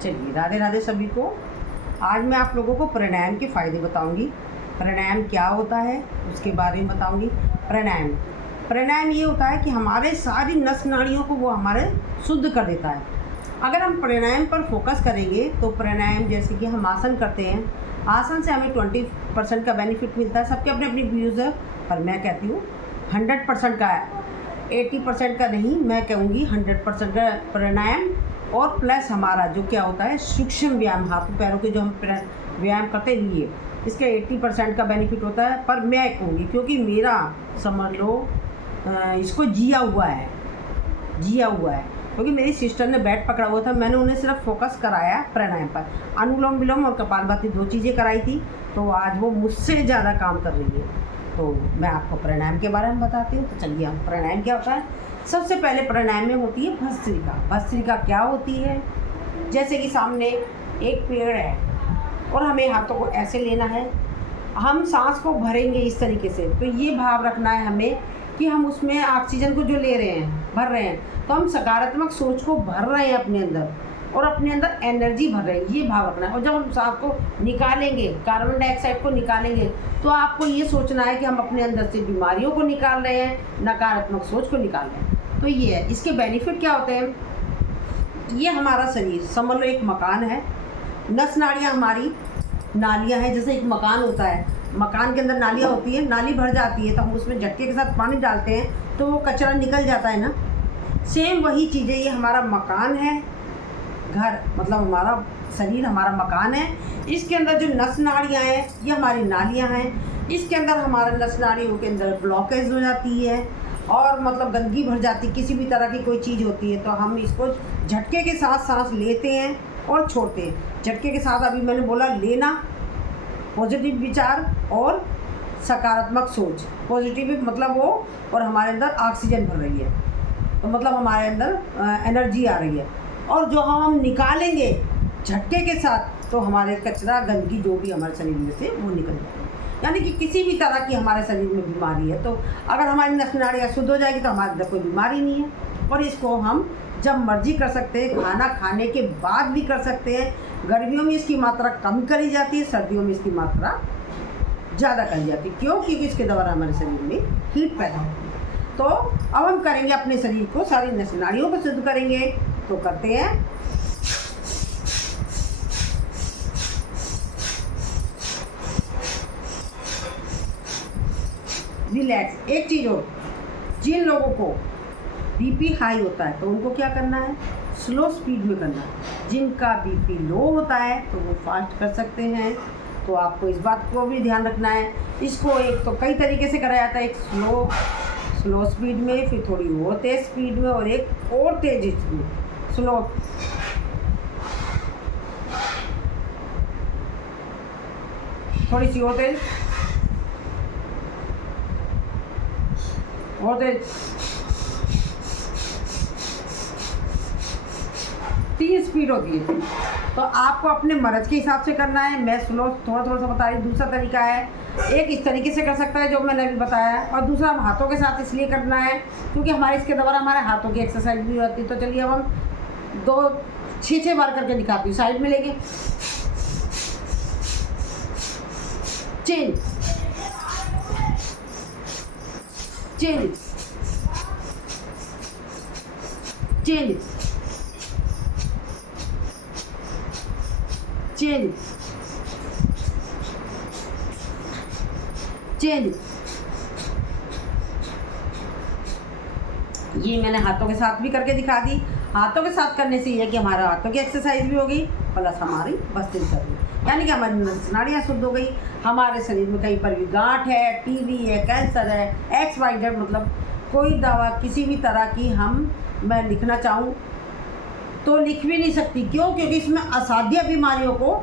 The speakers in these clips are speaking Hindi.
चलिए, राधे राधे सभी को। आज मैं आप लोगों को प्राणायाम के फ़ायदे बताऊंगी। प्राणायाम क्या होता है उसके बारे में बताऊंगी। प्राणायाम ये होता है कि हमारे सारी नस नाड़ियों को वो हमारे शुद्ध कर देता है। अगर हम प्राणायाम पर फोकस करेंगे तो प्राणायाम जैसे कि हम आसन करते हैं, आसन से हमें 20% का बेनिफिट मिलता है। सबके अपने अपनी व्यूज़ है, पर मैं कहती हूँ 100% का है, 80% का नहीं, मैं कहूँगी 100% का प्राणायाम। और प्लस हमारा जो क्या होता है सूक्ष्म व्यायाम, हाथों पैरों के जो हम व्यायाम करते हैं लिए, इसका 80% का बेनिफिट होता है। पर मैं कहूँगी क्योंकि मेरा समझ लो इसको जिया हुआ है, क्योंकि मेरी सिस्टर ने बैट पकड़ा हुआ था, मैंने उन्हें सिर्फ फोकस कराया प्राणायाम पर। अनुलोम विलोम और कपालभाति 2 चीज़ें कराई थी, तो आज वो मुझसे ज़्यादा काम कर रही है। तो मैं आपको प्राणायाम के बारे में बताती हूँ। तो चलिए, हम प्राणायाम क्या होता है। सबसे पहले प्राणायाम में होती है भस्त्रिका। भस्त्रिका क्या होती है, जैसे कि सामने एक पेड़ है और हमें हाथों को ऐसे लेना है, हम सांस को भरेंगे इस तरीके से। तो ये भाव रखना है हमें कि हम उसमें ऑक्सीजन को जो ले रहे हैं, भर रहे हैं, तो हम सकारात्मक सोच को भर रहे हैं अपने अंदर और अपने अंदर एनर्जी भर रहे हैं, ये भाव रखना है। और जब हम सांस को निकालेंगे, कार्बन डाइऑक्साइड को निकालेंगे, तो आपको ये सोचना है कि हम अपने अंदर से बीमारियों को निकाल रहे हैं, नकारात्मक सोच को निकाल रहे हैं। तो ये है, इसके बेनिफिट क्या होते हैं। ये हमारा शरीर समझ लो एक मकान है, नस नाड़ियाँ हमारी नालियाँ हैं। जैसे एक मकान होता है, मकान के अंदर नालियाँ होती है, नाली भर जाती है तो हम उसमें झटके के साथ पानी डालते हैं तो वो कचरा निकल जाता है ना। सेम वही चीज़ें, ये हमारा मकान है, घर मतलब हमारा शरीर हमारा मकान है। इसके अंदर जो नस नाड़ियाँ हैं ये हमारी नालियाँ हैं। इसके अंदर हमारे नस नाड़ियों के अंदर ब्लॉकेज हो जाती है और मतलब गंदगी भर जाती, किसी भी तरह की कोई चीज़ होती है तो हम इसको झटके के साथ सांस लेते हैं और छोड़ते हैं। झटके के साथ अभी मैंने बोला लेना, पॉजिटिव विचार और सकारात्मक सोच। पॉजिटिव मतलब वो, और हमारे अंदर ऑक्सीजन भर रही है तो मतलब हमारे अंदर एनर्जी आ रही है। और जो हम निकालेंगे झटके के साथ तो हमारे कचरा गंदगी जो भी हमारे शरीर में से वो निकल जाएगी। यानी कि किसी भी तरह की हमारे शरीर में बीमारी है तो अगर हमारी नस नाड़ियाँ शुद्ध हो जाएगी तो हमारे अंदर कोई बीमारी नहीं है। और इसको हम जब मर्जी कर सकते हैं, खाना खाने के बाद भी कर सकते हैं। गर्मियों में इसकी मात्रा कम करी जाती है, सर्दियों में इसकी मात्रा ज़्यादा करी जाती है। क्यों? क्योंकि इसके द्वारा हमारे शरीर में हीट पैदा होती है। तो अब हम करेंगे अपने शरीर को, सारी नस नाड़ियों को शुद्ध करेंगे। तो करते हैं, रिलैक्स। एक चीज़ हो, जिन लोगों को बीपी हाई होता है तो उनको क्या करना है, स्लो स्पीड में करना है। जिनका बीपी लो होता है तो वो फास्ट कर सकते हैं। तो आपको इस बात को भी ध्यान रखना है। इसको एक तो कई तरीके से करा जाता है, एक स्लो स्पीड में, फिर थोड़ी और तेज़ स्पीड में और एक और तेज स्पीड, स्लो। थोड़ी सी और तेज, और तेज, 3 स्पीड होती है। तो आपको अपने मर्ज के हिसाब से करना है। मैं स्लो थोड़ा थोड़ा सा बता रही। दूसरा तरीका है, एक इस तरीके से कर सकता है जो मैंने अभी बताया है, और दूसरा हम हाथों के साथ इसलिए करना है क्योंकि हमारे इसके द्वारा हमारे हाथों की एक्सरसाइज भी होती है। तो चलिए अब हम 6 बार करके दिखाती हूँ। साइड में लेके चिन चिन चिन चिन चिन। ये मैंने हाथों के साथ भी करके दिखा दी। हाथों के साथ करने से ये कि हमारा हाथों की एक्सरसाइज भी होगी प्लस हमारी भस्त्रिका भी, यानी कि हमारी नाड़ियाँ शुद्ध हो गई। हमारे शरीर में कहीं पर भी गांठ है, टीबी है, कैंसर है, XYZ मतलब कोई दवा किसी भी तरह की मैं लिखना चाहूँ तो लिख भी नहीं सकती। क्यों? क्योंकि इसमें असाध्य बीमारियों को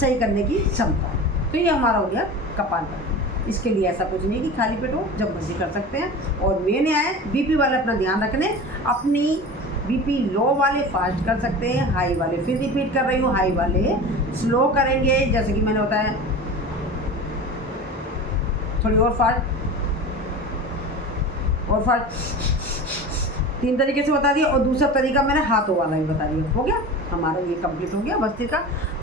सही करने की क्षमता है। तो ये हमारा हो गया कपालभाति। इसके लिए ऐसा कुछ नहीं कि खाली पेट हो, जब मर्जी कर सकते हैं। और मेन है बीपी वाले अपना ध्यान रखने, अपनी बीपी लो वाले फास्ट कर सकते हैं, हाई वाले फिर रिपीट कर रही हूँ, हाई वाले स्लो करेंगे। जैसे कि मैंने बताया, थोड़ी और फास्ट, 3 तरीके से बता दिया और दूसरा तरीका मैंने हाथों वाला भी बता दिया। हो गया हमारा, ये कंप्लीट हो गया भस्त्रिका।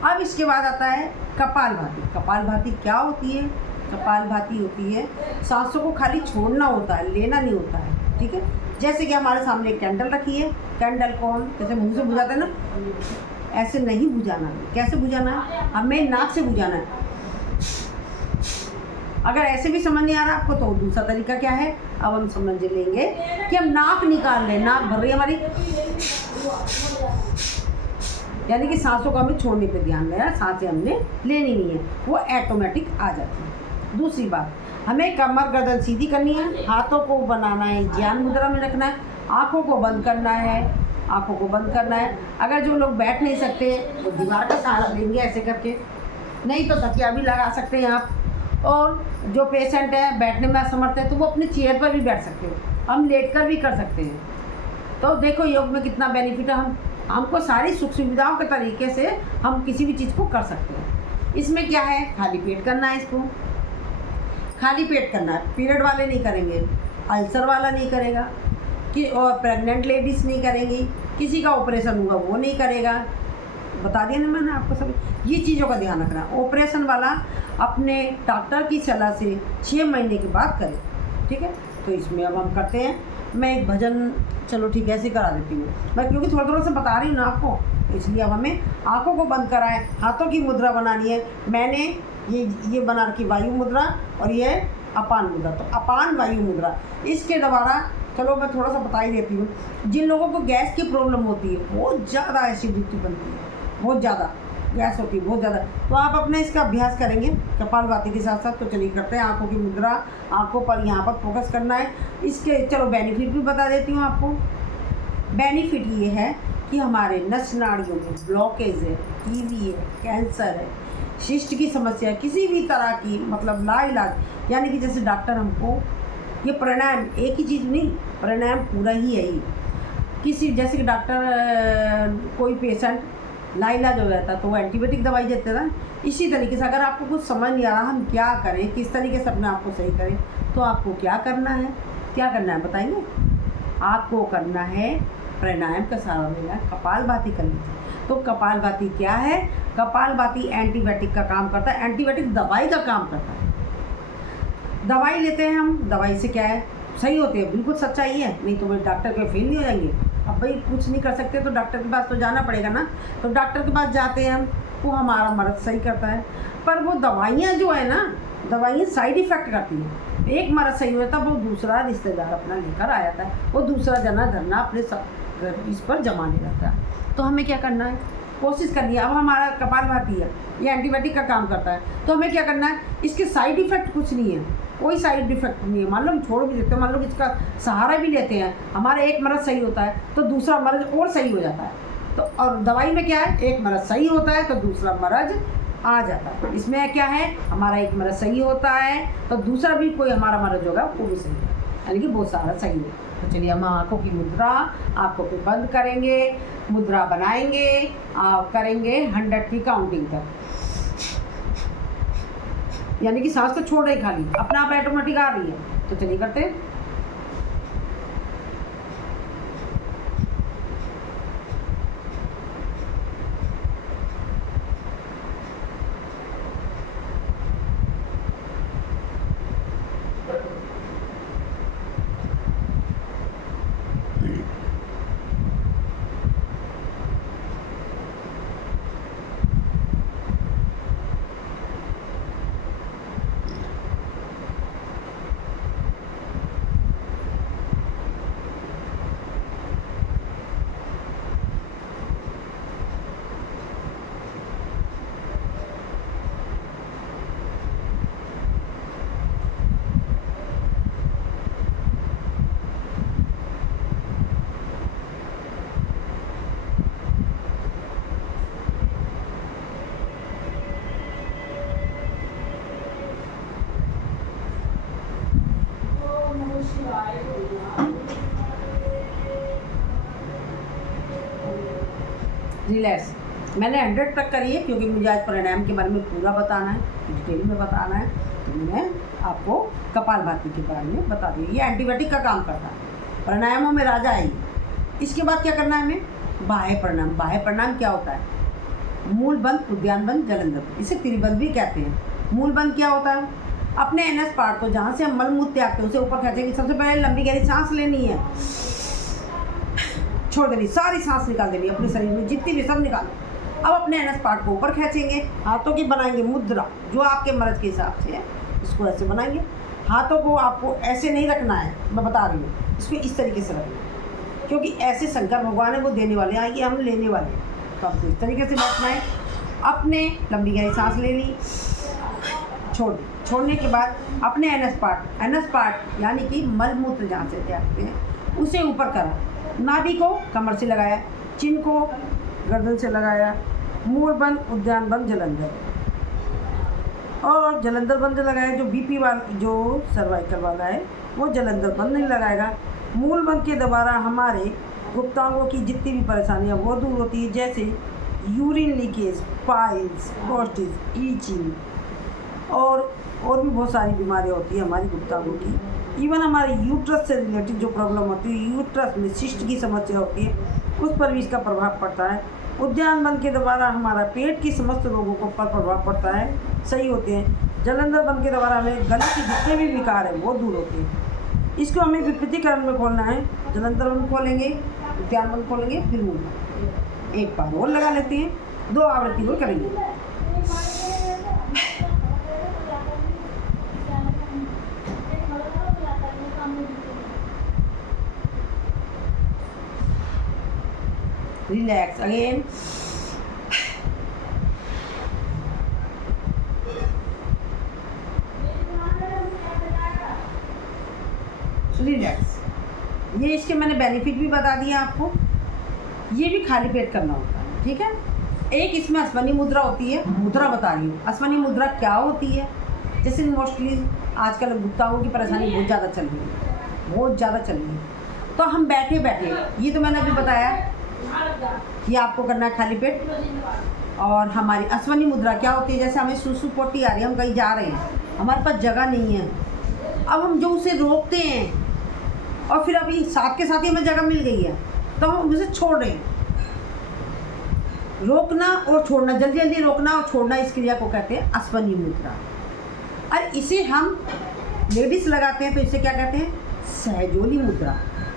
अब इसके बाद आता है कपालभाति। कपालभाति क्या होती है? कपालभाति होती है सांसों को खाली छोड़ना होता है, लेना नहीं होता है। ठीक है, जैसे कि हमारे सामने एक कैंडल रखी है। कैंडल को हम जैसे मुंह से बुझाते हैं ना, ऐसे नहीं बुझाना है। कैसे बुझाना है? हमें नाक से बुझाना है। अगर ऐसे भी समझ नहीं आ रहा आपको तो दूसरा तरीका क्या है, अब हम समझ लेंगे कि हम नाक निकाल लें। नाक भर रही है हमारी, यानी कि सांसों को हमें छोड़ने पे ध्यान देना, सांसें हमने लेनी नहीं है, वो ऑटोमेटिक आ जाती है। दूसरी बात, हमें कमर गर्दन सीधी करनी है, हाथों को बनाना है, ज्ञान मुद्रा में रखना है, आँखों को बंद करना है, आँखों को बंद करना है। अगर जो लोग बैठ नहीं सकते वो दीवार का सहारा लेंगे ऐसे करके, नहीं तो तकिया भी लगा सकते हैं आप। और जो पेशेंट है बैठने में असमर्थ है तो वो अपने चेयर पर भी बैठ सकते हैं, हम लेट कर भी कर सकते हैं। तो देखो योग में कितना बेनिफिट है, हमको सारी सुख सुविधाओं के तरीके से हम किसी भी चीज़ को कर सकते हैं। इसमें क्या है, खाली पेट करना है, इसको खाली पेट करना है। पीरियड वाले नहीं करेंगे, अल्सर वाला नहीं करेगा कि, और प्रेग्नेंट लेडीज़ नहीं करेंगी, किसी का ऑपरेशन हुआ वो नहीं करेगा। बता दिया ना मैंने आपको सब ये चीज़ों का ध्यान रखना। ऑपरेशन वाला अपने डॉक्टर की सलाह से 6 महीने के बाद करें। ठीक है, तो इसमें अब हम करते हैं। मैं एक भजन, चलो ठीक है ऐसे करा देती हूँ मैं, क्योंकि थोड़ा थोड़ा सा बता रही हूँ ना आपको, इसलिए अब हमें आँखों को बंद कराएं, हाथों की मुद्रा बनानी है। मैंने ये बना रखी वायु मुद्रा और ये अपान मुद्रा। तो अपान वायु मुद्रा, इसके द्वारा चलो मैं थोड़ा सा बता ही देती हूँ। जिन लोगों को गैस की प्रॉब्लम होती है, बहुत ज़्यादा एसिडिटी बनती है, बहुत ज़्यादा गैस होती है, बहुत ज़्यादा, तो आप अपने इसका अभ्यास करेंगे कपालभाति के साथ साथ। तो चलिए करते हैं। आँखों की मुद्रा, आँखों पर यहाँ पर फोकस करना है। इसके चलो बेनिफिट भी बता देती हूँ आपको। बेनिफिट ये है कि हमारे नस नाड़ियों में ब्लॉकेज है, टीबी है, कैंसर है, शिस्ट की समस्या है, किसी भी तरह की, मतलब लाइलाज, यानी कि जैसे डॉक्टर हमको ये प्राणायाम, एक ही चीज़ नहीं, प्राणायाम पूरा ही है ये। किसी जैसे कि डॉक्टर कोई पेशेंट लाइलाज हो जाता तो वो एंटीबायोटिक दवाई देते ना, इसी तरीके से अगर आपको कुछ समझ नहीं आ रहा हम क्या करें, किस तरीके से अपने आप को सही करें, तो आपको क्या करना है, क्या करना है बताएंगे? आपको करना है प्राणायाम का सहारा लेना है, कपालभाति कर लीजिए। तो कपालभाति क्या है? कपालभाति एंटीबायोटिक का काम करता है, एंटीबायोटिक दवाई का काम करता है। दवाई लेते हैं हम, दवाई से क्या है, सही होती है, बिल्कुल सच्चाई है, नहीं तो भाई डॉक्टर के फेल नहीं हो जाएंगे। अब भाई कुछ नहीं कर सकते तो डॉक्टर के पास तो जाना पड़ेगा ना, तो डॉक्टर के पास जाते हैं हम, वो हमारा मर्ज सही करता है। पर वो दवाइयाँ जो है ना, दवाइयाँ साइड इफ़ेक्ट करती हैं। एक मर्ज सही होता है वो दूसरा रिश्तेदार अपना लेकर आ जाता है, वो दूसरा जना धरना अपने इस पर जमाने लगता है। तो हमें क्या करना है, कोशिश करनी है। अब हमारा कपालभाति है, ये एंटीबायोटिक का काम करता है, तो हमें क्या करना है, इसके साइड इफ़ेक्ट कुछ नहीं है, कोई साइड इफेक्ट नहीं है। मान लो हम छोड़ भी देते हैं, मान लो इसका सहारा भी लेते हैं, हमारा एक मर्ज सही होता है तो दूसरा मर्ज और सही हो जाता है। तो और दवाई में क्या है, एक मर्ज सही होता है तो दूसरा मर्ज आ जाता है। इसमें क्या है, हमारा एक मर्ज सही होता है तो दूसरा भी कोई हमारा मर्ज होगा वो भी सही है, यानी कि बहुत सारा सही है। तो चलिए हम आँखों की मुद्रा, आँखों पे बंद करेंगे, मुद्रा बनाएंगे, करेंगे 100 की काउंटिंग तक, यानी कि सांस को छोड़ रही, खाली अपना आप ऑटोमेटिक आ रही है। तो चलिए करते हैं। रिलैक्स। मैंने 100 तक करी है क्योंकि मुझे आज प्राणायाम के बारे में पूरा बताना है, डिटेल में बताना है, तो मैंने आपको कपालभाति के बारे में बता दिया। ये एंटीबायोटिक का काम करता है, प्राणायामों में राजा है। इसके बाद क्या करना है हमें, बाह्य प्राणायाम। बाह्य प्राणायाम क्या होता है, मूल बंद, उद्यान बंद, जलंधर बंद, इसे त्रिबंध भी कहते हैं। मूल बंद क्या होता है, अपने एनएस पार्ट को जहाँ से हम मलमूत्र त्यागते हैं उसे ऊपर खींचेंगे। सबसे पहले लंबी गहरी सांस लेनी है, छोड़ देनी, सारी सांस निकाल देनी अपने शरीर में जितनी भी, सब निकाल। अब अपने एनएस पार्ट को ऊपर खींचेंगे, हाथों की बनाएंगे मुद्रा जो आपके मर्ज के हिसाब से है, इसको ऐसे बनाएंगे। हाथों को आपको ऐसे नहीं रखना है, मैं बता रही हूँ, इसको इस तरीके से रखना है, क्योंकि ऐसे शंकर भगवान है वो देने वाले हैं, हम लेने वाले हैं, तो आपको इस तरीके से बैठना है। अपने लंबी गहरी सांस ले ली, छोड़ दी। छोड़ने के बाद अपने एनएस पार्ट यानी कि मलमूत्र जहाँ से त्यागते हैं उसे ऊपर करा, नाभि को कमर से लगाया, चिन्ह को गर्दन से लगाया, मूल बंद, उद्यान बंद, जलंधर, और जलंधर बंद लगाया। जो बीपी वाला, जो सर्वाइकल वाला है वो जलंधर बंद नहीं लगाएगा। मूल बंद के द्वारा हमारे गुप्तांगों की जितनी भी परेशानियाँ वो दूर होती है, जैसे यूरिन लीकेज, पाइल्स, कोस्टिस, ईचिंग और भी बहुत सारी बीमारियाँ होती है हमारी गुप्तांगों की। इवन हमारे यूट्रस से रिलेटेड जो प्रॉब्लम होती है, यूट्रस में सिस्ट की समस्या होती है, उस पर भी इसका प्रभाव पड़ता है। उद्यान बंद के द्वारा हमारा पेट की समस्त रोगों को पर प्रभाव पड़ता है, सही होते हैं। जलंधर बंद के द्वारा हमें गले के जितने भी विकार हैं वो दूर होते हैं। इसको हमें विपरीतीकरण में खोलना है, जलंधर बंद खोलेंगे, उद्यान बंद खोलेंगे, फिर मूल बंद। एक बार और लगा लेते हैं, 2 आवृत्ति को करेंगे। Relax again, relax. ये इसके मैंने बेनिफिट भी बता दिया आपको। ये भी खाली पेट करना होता है, ठीक है। एक इसमें अश्वनी मुद्रा होती है, मुद्रा बता रही हूँ। अश्वनी मुद्रा क्या होती है, जैसे मोस्टली आजकल गुप्तांगों की परेशानी बहुत ज़्यादा चल रही है, बहुत ज़्यादा चल रही है। तो हम बैठे बैठे, ये तो मैंने अभी बताया कि आपको करना है खाली पेट। और हमारी अश्वनी मुद्रा क्या होती है, जैसे हमें सुसु पोटी आ रही है, हम कहीं जा रहे हैं, हमारे पास जगह नहीं है, अब हम जो उसे रोकते हैं और फिर अभी साथ के साथ ही हमें जगह मिल गई है तो हम उसे छोड़ रहे हैं। रोकना और छोड़ना, जल्दी जल्दी रोकना और छोड़ना, इस क्रिया को कहते हैं अश्वनी मुद्रा। और इसे हम लेडीज़ लगाते हैं तो इसे क्या कहते हैं, सहजोली मुद्रा,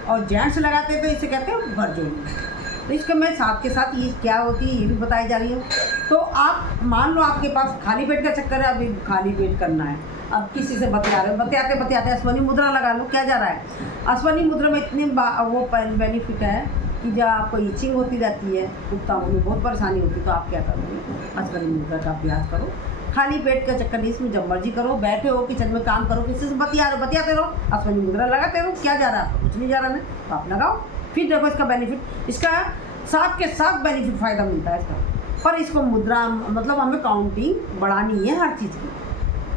और जेंट्स लगाते हैं तो इसे कहते हैं वर्जोली। तो इसको मैं साथ के साथ ये क्या होती है ये भी बताई जा रही हूँ। तो आप मान लो आपके पास खाली पेट का चक्कर है, अभी खाली पेट करना है, अब किसी से बतिया रहे हो, बतियाते अश्वनी मुद्रा लगा लो, क्या जा रहा है। अश्वनी मुद्रा में इतनी वो बेनिफिट है कि जब आपको ईचिंग होती रहती है, गुप्तांगों में बहुत परेशानी होती है, तो आप क्या करोगे, अश्वनी मुद्रा का अभ्यास करो। खाली पेट का चक्कर नहीं, इसमें जब मर्जी करो, बैठे हो किचन में काम करो, किसी से बतियाते रहो, अश्वनी मुद्रा लगाते रहो, क्या जा रहा है, कुछ नहीं जा रहा है, तो आप लगाओ। फिर देखो इसका बेनिफिट, इसका साथ के साथ बेनिफिट फ़ायदा मिलता है इसका। पर इसको मुद्रा मतलब हमें काउंटिंग बढ़ानी है हर चीज़ की,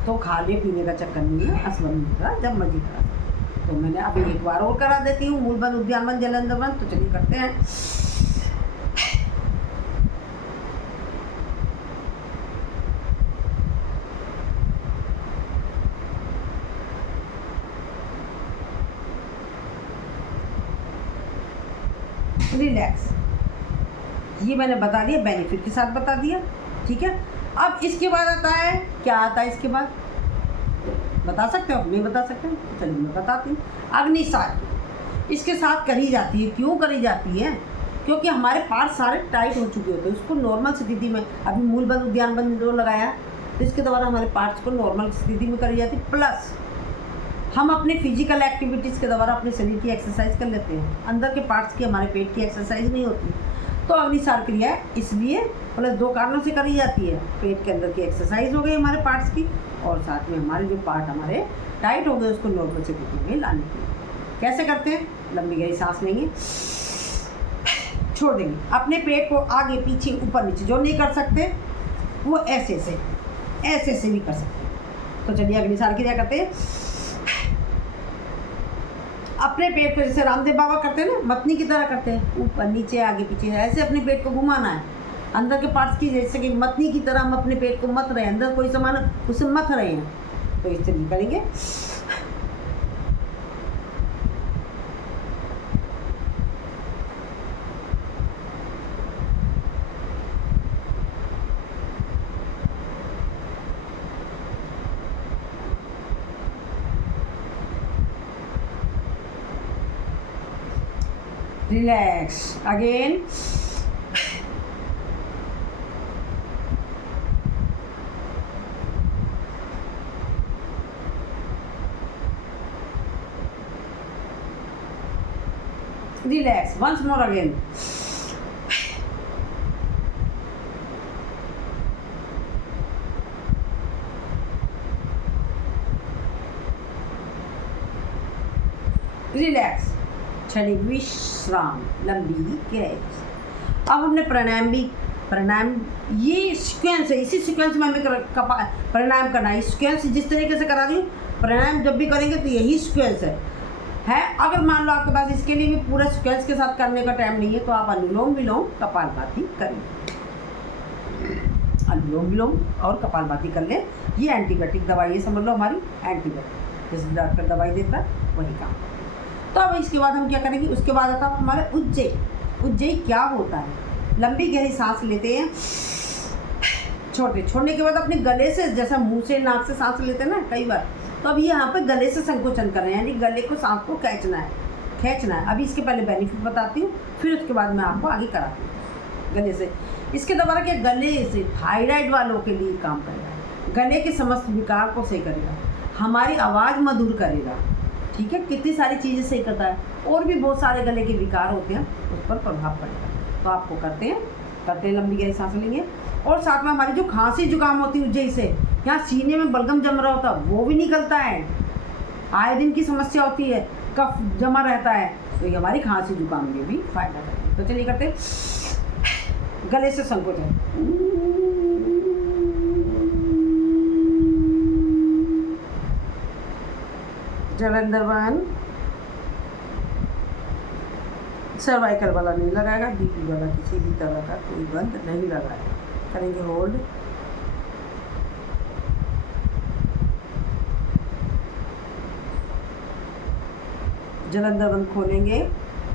तो खाने पीने का चक्कर नहीं है, अश्वनी मुद्रा जब मर्जी करा। तो मैंने अभी एक बार और करा देती हूँ, मूल बंद, उद्यान बंद, जलंधर बंद। तो चलिए करते हैं। रिलैक्स, ये मैंने बता दिया, बेनिफिट के साथ बता दिया, ठीक है। अब इसके बाद आता है, क्या आता है इसके बाद, बता सकते हो, नहीं बता सकते, चलिए मैं बताती हूँ। अग्निसार इसके साथ करी जाती है। क्यों करी जाती है, क्योंकि हमारे पार्ट सारे टाइट हो चुके होते हैं, उसको नॉर्मल स्थिति में, अभी मूल बंद, उद्यान बंद जो लगाया, तो इसके द्वारा हमारे पार्ट्स को नॉर्मल स्थिति में करी जाती है। प्लस हम अपने फिजिकल एक्टिविटीज़ के द्वारा अपने शरीर की एक्सरसाइज कर लेते हैं, अंदर के पार्ट्स की, हमारे पेट की एक्सरसाइज नहीं होती। तो अग्निसार क्रिया इसलिए प्लस 2 कारणों से करी जाती है। पेट के अंदर की एक्सरसाइज हो गई हमारे पार्ट्स की, और साथ में हमारे जो पार्ट हमारे टाइट हो गए उसको नॉर्मल स्थिति में लाने के लिए। कैसे करते हैं, लंबी गहरी सांस लेंगे, छोड़ देंगे, अपने पेट को आगे पीछे ऊपर नीचे, जो नहीं कर सकते वो ऐसे से भी कर सकते हैं। तो चलिए अग्निसार क्रिया करते हैं। अपने पेट को जैसे रामदेव बाबा करते हैं ना, मतनी की तरह करते हैं, ऊपर नीचे आगे पीछे, ऐसे अपने पेट को घुमाना है, अंदर के पार्ट्स की, जैसे कि मतनी की तरह हम अपने पेट को मत रहे, अंदर कोई सामान उसे मत रहे हैं, तो इस तरीके करेंगे। Relax again, relax once more again, relax, क्षणिक विश्राम, लंबी गैस। अब हमने प्राणायाम ये सीक्वेंस है, इसी सीक्वेंस में हमें प्राणायाम करना है। सीक्वेंस जिस तरीके से करा दी, प्राणायाम जब भी करेंगे तो यही सीक्वेंस है। अगर मान लो आपके पास इसके लिए भी पूरा सीक्वेंस के साथ करने का टाइम नहीं है तो आप अनुलोम विलोम कपालभाति करेंगे। अनुलोम विलोम और कपालभाति कर ले। ये एंटीबायोटिक दवाई है, समझ लो हमारी एंटीबायोटिक, जैसे डॉक्टर दवाई देता है वही काम। तो अब इसके बाद हम क्या करेंगे, उसके बाद आता है हमारा उज्जयी क्या होता है। लंबी गहरी सांस लेते हैं, छोड़ने के बाद अपने गले से, जैसा मुंह से नाक से सांस लेते हैं ना कई बार, तो अब यहाँ पे गले से संकोचन कर रहे हैं, यानी गले को सांस को खींचना है। अभी इसके पहले बेनिफिट बताती हूँ, फिर उसके बाद मैं आपको आगे कराती हूँ। गले से इसके द्वारा क्या, गले से थायराइड वालों के लिए काम करेगा, गले के समस्त विकार को सही करेगा, हमारी आवाज़ मधुर करेगा। ठीक है, कितनी सारी चीज़ें सही करता है, और भी बहुत सारे गले के विकार होते हैं उस पर प्रभाव पड़ेगा। तो आपको करते हैं लंबी गहरी सांस लेंगे। और साथ में हमारी जो खांसी जुकाम होती है उज्जयी से, यहाँ सीने में बलगम जम रहा होता है वो भी निकलता है। आए दिन की समस्या होती है, कफ जमा रहता है, तो ये हमारी खांसी जुकाम में भी फायदा करेगी। तो चलिए करते गले से संकोचन। जलंधर वन, सर्वाइकल वाला नहीं लगाएगा, बीपी वाला किसी भी तरह का कोई बंद नहीं लगाएगा। करेंगे होल्ड, जलंधर बंद खोलेंगे,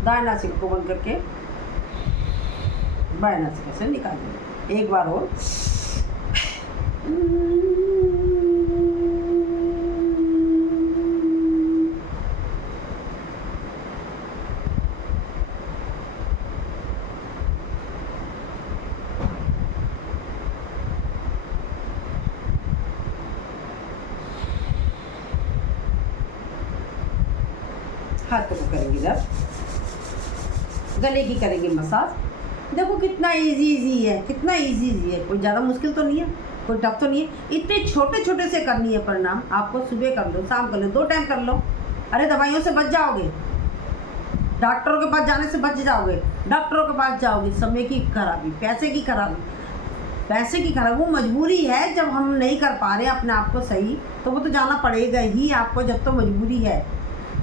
दाएं नासिका को बंद करके बाएं नासिका से निकालेंगे। एक बार और, हाथों को करेंगे इधर, गले की करेंगे मसाज। देखो कितना इजी है, कितना इजी है, कोई ज़्यादा मुश्किल तो नहीं है, कोई टफ तो नहीं है। इतने छोटे छोटे से करनी है प्राणायाम। आपको सुबह कर लो, शाम कर लो, 2 टाइम कर लो। अरे दवाइयों से बच जाओगे, डॉक्टरों के पास जाने से बच जाओगे। डॉक्टरों के पास जाओगे, समय की खराबी, पैसे की खराबी, वो मजबूरी है। जब हम नहीं कर पा रहे अपने आप को सही, तो वो तो जाना पड़ेगा ही आपको, जब तो मजबूरी है।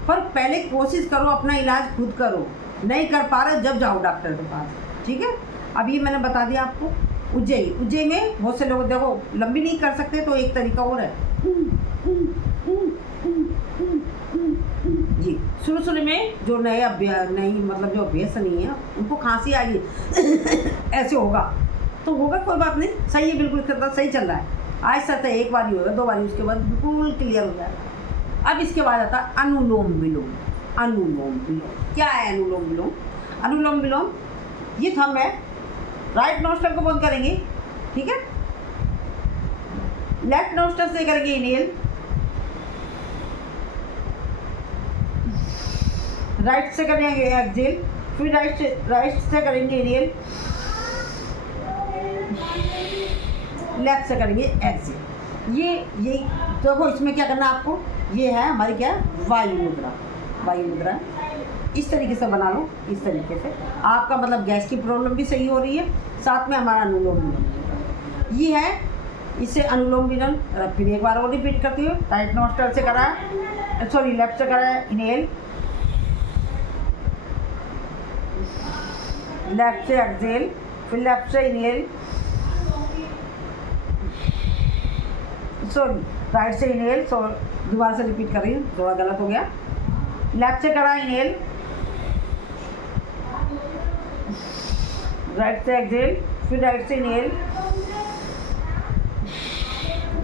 पर पहले कोशिश करो, अपना इलाज खुद करो। नहीं कर पा रहे जब जाओ डॉक्टर के पास। ठीक है, अब ये मैंने बता दिया आपको। उज्जयी में बहुत से लोग देखो लंबी नहीं कर सकते, तो एक तरीका और है जी। शुरू में जो मतलब जो अभ्यास नहीं है, उनको खांसी आ गई ऐसे होगा तो होगा, कोई बात नहीं, सही है, बिल्कुल सही चल रहा है। आहिस्ता से 1 बार ही होगा, 2 बार ही, उसके बाद बिल्कुल क्लियर हो जाएगा। अब इसके बाद आता है अनुलोम विलोम। क्या है अनुलोम विलोम? ये थंब है, राइट नोस्ट्रल को बंद करेंगे, ठीक है। लेफ्ट नोस्ट्रल से करेंगे इनहेल, राइट से करेंगे एक्सहेल, फिर राइट से करेंगे इनहेल, लेफ्ट से करेंगे एक्सहेल। ये देखो इसमें क्या करना है आपको, ये है हमारी क्या, वायु मुद्रा। इस तरीके से बना लो, इस तरीके से आपका मतलब गैस की प्रॉब्लम भी सही हो रही है, साथ में हमारा अनुलोम विलोम ये है। इससे अनुलोम विलोम फिर एक बार और रिपीट करती हूँ। राइट नोस्ट्रल से करा है, सॉरी लेफ्ट से करा है इनहेल, लेफ्ट से एक्सहेल, फिर लेफ्ट से इनहेल, सॉरी राइट से इनहेल, दोबारा से रिपीट कर रही हूँ, थोड़ा गलत हो गया। लेफ्ट से करा इनहेल, राइट से एक्सहेल, फिर राइट से इनहेल,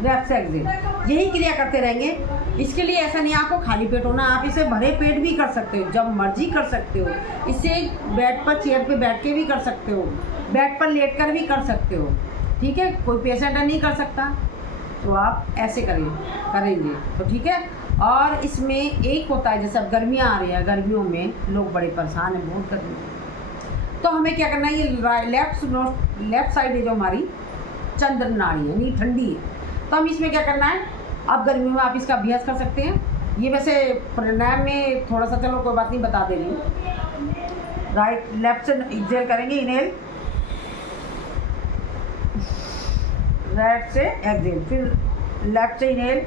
लेफ्ट से एक्सहेल। यही क्रिया करते रहेंगे। इसके लिए ऐसा नहीं आपको खाली पेट होना, आप इसे भरे पेट भी कर सकते हो, जब मर्जी कर सकते हो। इसे बेड पर चेयर पे बैठ के भी कर सकते हो, बेड पर लेट कर भी कर सकते हो, ठीक है। कोई पेशेंट नहीं कर सकता तो आप ऐसे करेंगे तो ठीक है। और इसमें एक होता है, जैसे अब गर्मियाँ आ रही हैं, गर्मियों में लोग बड़े परेशान हैं, बहुत गर्मी है, तो हमें क्या करना है, ये लेफ्ट साइड है जो हमारी चंद्र नाड़ी है, यानी ठंडी है, तो हम इसमें क्या करना है, अब गर्मियों में आप इसका अभ्यास कर सकते हैं। ये वैसे प्राणायाम में थोड़ा सा, चलो कोई बात नहीं, बता दे रही हूँ। राइट लेफ्ट से एक्सेल करेंगे, इनहेल, राइट से एक्सेल, फिर लेफ्ट से इनहेल,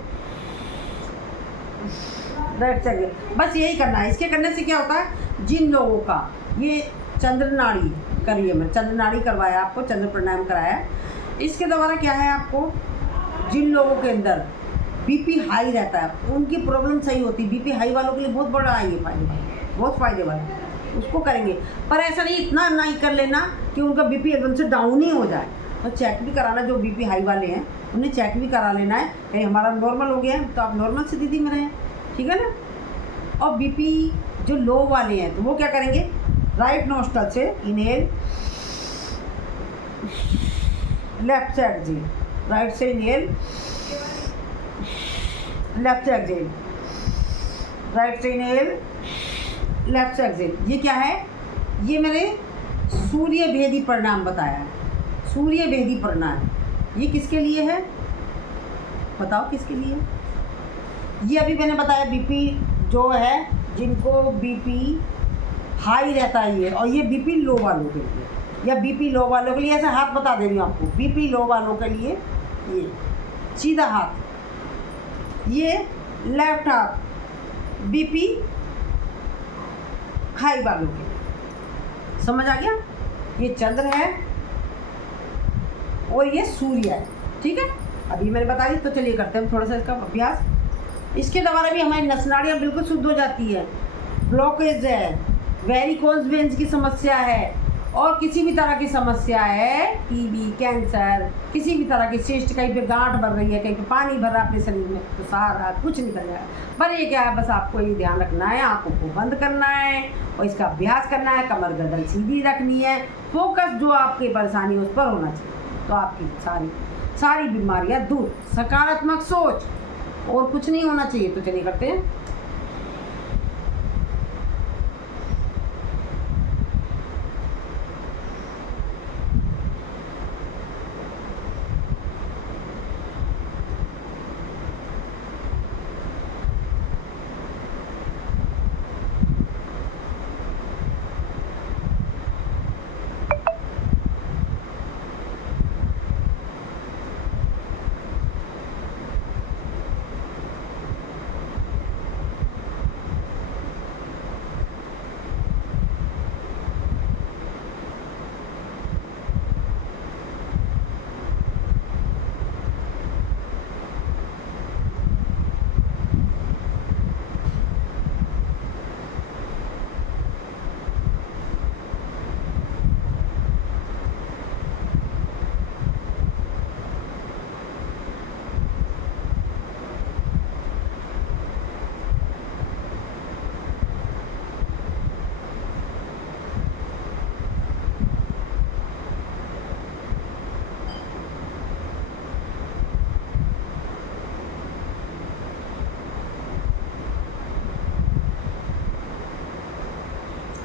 राइट से एक्सेल, बस यही करना है। इसके करने से क्या होता है, जिन लोगों का ये चंद्र नाड़ी करिए, मैं चंद्र नाड़ी करवाया आपको, चंद्र प्राणायाम कराया, इसके द्वारा क्या है, आपको जिन लोगों के अंदर बीपी हाई रहता है उनकी प्रॉब्लम सही होती है। बीपी हाई वालों के लिए बहुत बड़ा है ये फायदे, बहुत फायदेमंद है, उसको करेंगे। पर ऐसा नहीं, इतना नहीं कर लेना कि उनका बीपी एकदम से डाउन ही हो जाए, और तो चेक भी कराना, जो बीपी हाई वाले हैं उन्हें चेक भी करा लेना है, कहीं हमारा नॉर्मल हो गया है तो आप नॉर्मल स्थिति में रहें, ठीक है ना। और बीपी जो लो वाले हैं तो वो क्या करेंगे, राइट नोस्ट्रल से इनहेल, लेफ्ट से एक्सहेल, राइट से इनहेल, लेफ्ट से एक्सहेल, राइट से इनहेल, लेफ्ट से एक्सहेल। ये क्या है, ये मैंने सूर्य भेदी प्राणायाम बताया है, सूर्य भेदी प्राणायाम। ये किसके लिए है, बताओ किसके लिए। ये अभी मैंने बताया बीपी जो है, जिनको बीपी हाई रहता है ये, और ये बीपी लो वालों के लिए, या बीपी लो वालों के लिए, ऐसा हाथ बता दे रही हूँ आपको, बीपी लो वालों के लिए ये सीधा हाथ, ये लेफ्ट हाथ बीपी हाई वालों के लिए, समझ आ गया। ये चंद्र है और ये सूर्य है, ठीक है। अभी मैंने बता दी, तो चलिए करते हैं थोड़ा सा इसका अभ्यास। इसके द्वारा भी हमारी नस नाड़ियाँ बिल्कुल शुद्ध हो जाती है, ब्लॉकेज है, वेरिकोज वेन्स की समस्या है, और किसी भी तरह की समस्या है, टीबी, कैंसर, किसी भी तरह की सिस्ट, कहीं पे गांठ भर रही है, कहीं पे पानी भर रहा है अपने शरीर में, तो सारा कुछ निकल जाएगा। पर ये क्या है, बस आपको ये ध्यान रखना है, आंखों को बंद करना है और इसका अभ्यास करना है, कमर गर्दन सीधी रखनी है, फोकस जो आपकी परेशानी उस पर होना चाहिए, तो आपकी सारी बीमारियाँ दूर, सकारात्मक सोच, और कुछ नहीं होना चाहिए। तो चलिए करते हैं।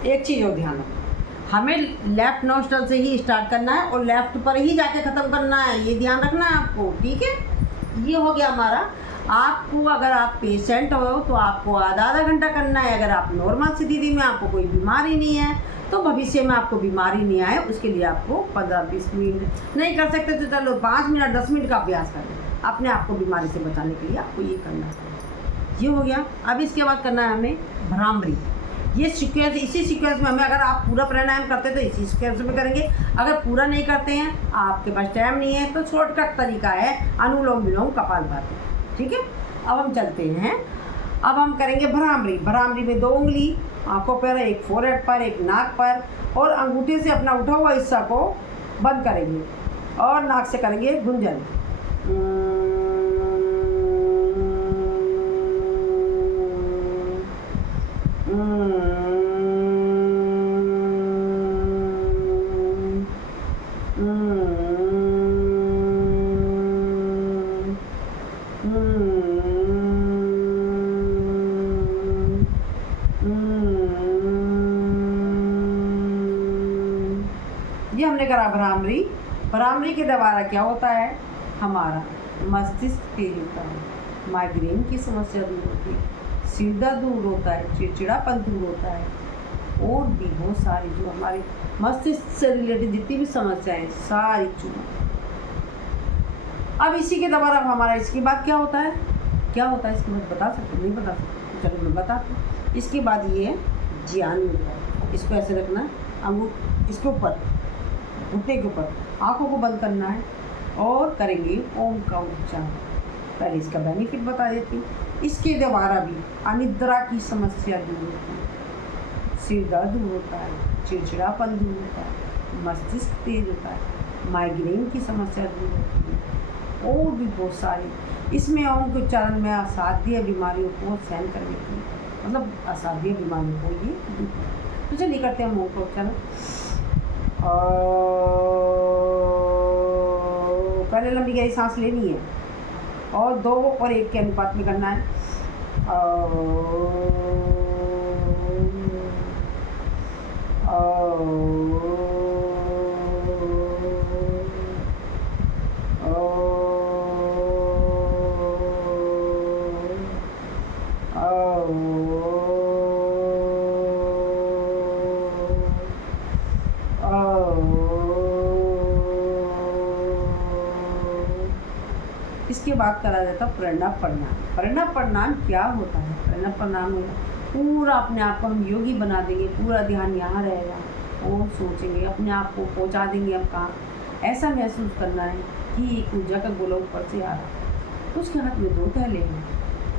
एक चीज़ और ध्यान रखना, हमें लेफ्ट नोस्ट्रल से ही स्टार्ट करना है और लेफ्ट पर ही जाके ख़त्म करना है, ये ध्यान रखना है आपको, ठीक है। ये हो गया हमारा। आपको अगर आप पेशेंट हो तो आपको आधा घंटा करना है, अगर आप नॉर्मल स्थिति में, आपको कोई बीमारी नहीं है, तो भविष्य में आपको बीमारी नहीं आए उसके लिए आपको 15-20 मिनट नहीं कर सकते तो चलो 5 मिनट 10 मिनट का अभ्यास करें, अपने आप को बीमारी से बचाने के लिए आपको ये करना है। ये हो गया। अब इसके बाद करना है हमें भ्रामरी। ये सीक्वेंस, इसी सीक्वेंस में हमें, अगर आप पूरा प्राणायाम करते हैं तो इसी सीक्वेंस में करेंगे, अगर पूरा नहीं करते हैं, आपके पास टाइम नहीं है, तो शॉर्टकट तरीका है अनुलोम विलोम कपालभाति, ठीक है। अब हम चलते हैं, अब हम करेंगे भ्रामरी। भ्रामरी में 2 उंगली आंखों पर, एक फोरहेड पर, एक नाक पर, और अंगूठे से अपना उठा हुआ हिस्सा को बंद करेंगे और नाक से करेंगे गुंजन। हमने करा भ्रामरी। भ्रामरी के द्वारा क्या होता है, हमारा मस्तिष्क तेज होता है, माइग्रेन की समस्या दूर होती है, सिर दर्द दूर होता है, चिड़चिड़ापन दूर होता है, और भी बहुत सारी जो हमारी मस्तिष्क से रिलेटेड जितनी भी समस्याएं सारी चूक। अब इसी के द्वारा हमारा इसके बाद क्या होता है, इसके बाद बता सकते नहीं बता सकते, चलो मैं बताती हूँ। इसके बाद ये ज्ञान मिलता है। इसको ऐसे रखना है, अंगूठ इसके ऊपर, घुटने के ऊपर, आँखों को बंद करना है और करेंगे ओम का उच्चारण। पहले इसका बेनिफिट बता देती हूँ। इसके द्वारा भी अनिद्रा की समस्या दूर होती है, सिर दर्द दूर होता है, चिड़चिड़ापन दूर होता है, मस्तिष्क तेज होता है, माइग्रेन की समस्या दूर होती है, और भी बहुत सारी। इसमें ओम के उच्चारण में असाध्य बीमारियों को सहन करने की, मतलब असाध्य बीमारियों को ये दूर। तो चलिए करते हैं ओम का उच्चारण। पहले लंबी गहरी सांस लेनी है और 2 और 1 के अनुपात में करना है। इसके बाद करा जाता प्रणव प्रणाम। प्रणव प्रणाम क्या होता है, प्रणव प्रणाम में पूरा अपने आप को हम योगी बना देंगे, पूरा ध्यान यहाँ रहेगा और सोचेंगे, अपने आप को पहुँचा देंगे हम कहाँ। ऐसा महसूस करना है कि एक ऊर्जा का गोला ऊपर से आ रहा है। उसके हाथ में 2 थैले हैं,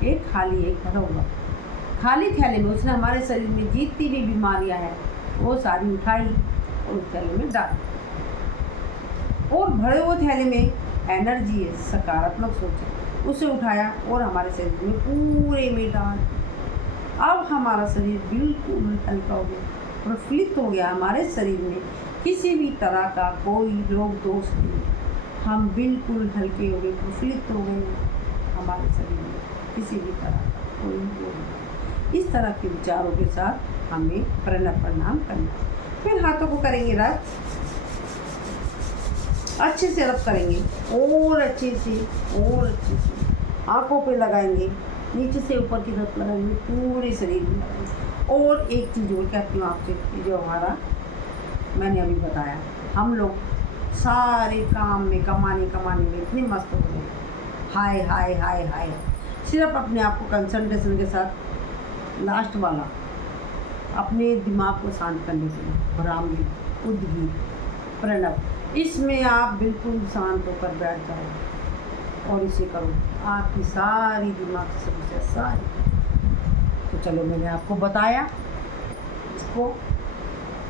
एक खाली एक भरा हुआ। खाली थैले में उसने हमारे शरीर में जितनी भी बीमारियाँ हैं वो सारी उठाई और उस थैले में डाली, और भरे हुए थैले में एनर्जी है, सकारात्मक सोच है, उसे उठाया और हमारे शरीर में पूरे में डाल। अब हमारा शरीर बिल्कुल हल्का हो गया, प्रफुल्लित हो गया। हमारे शरीर में किसी भी तरह का कोई रोग दोष नहीं, हम बिल्कुल हल्के हो गए, प्रफुल्लित हो गए। हमारे शरीर में किसी भी तरह का कोई रोग नहीं। इस तरह के विचारों के साथ हमें प्रणव प्रणाम करना। फिर हाथों को करेंगे रब, अच्छे से रब करेंगे और अच्छे से आँखों पे लगाएंगे, नीचे से ऊपर की तरफ लगाएंगे, पूरे शरीर में लगाएंगे। और एक चीज़ और कहती हूँ आपसे, जो हमारा मैंने अभी बताया, हम लोग सारे काम में कमाने में इतने मस्त हो गए, हाय हाय हाय हाय। सिर्फ अपने आप को कंसंट्रेशन के साथ लास्ट वाला अपने दिमाग को शांत करने के लिए भ्रामरी, उद्गीत, प्रणव, इसमें आप बिल्कुल शांत होकर बैठ जाओ और इसे करो, आपकी सारी दिमाग की समस्या सारी। तो चलो मैंने आपको बताया, इसको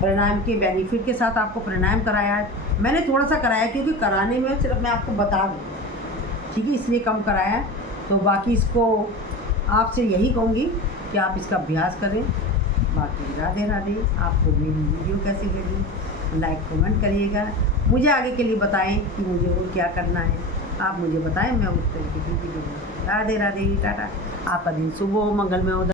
प्राणायाम के बेनिफिट के साथ आपको प्राणायाम कराया है। मैंने थोड़ा सा कराया क्योंकि कराने में सिर्फ मैं आपको बता दूँ, ठीक है, इसलिए कम कराया है। तो बाकी इसको आपसे यही कहूँगी कि आप इसका अभ्यास करें। बाकी राधे राधे। आपको मेरी वीडियो कैसी लगी, लाइक कमेंट करिएगा, मुझे आगे के लिए बताएं कि मुझे और क्या करना है, आप मुझे बताएं, मैं उस तरीके की वीडियो बनाऊँ। राधे राधे, टाटा। आपका दिन शुभ हो, मंगलमय हो।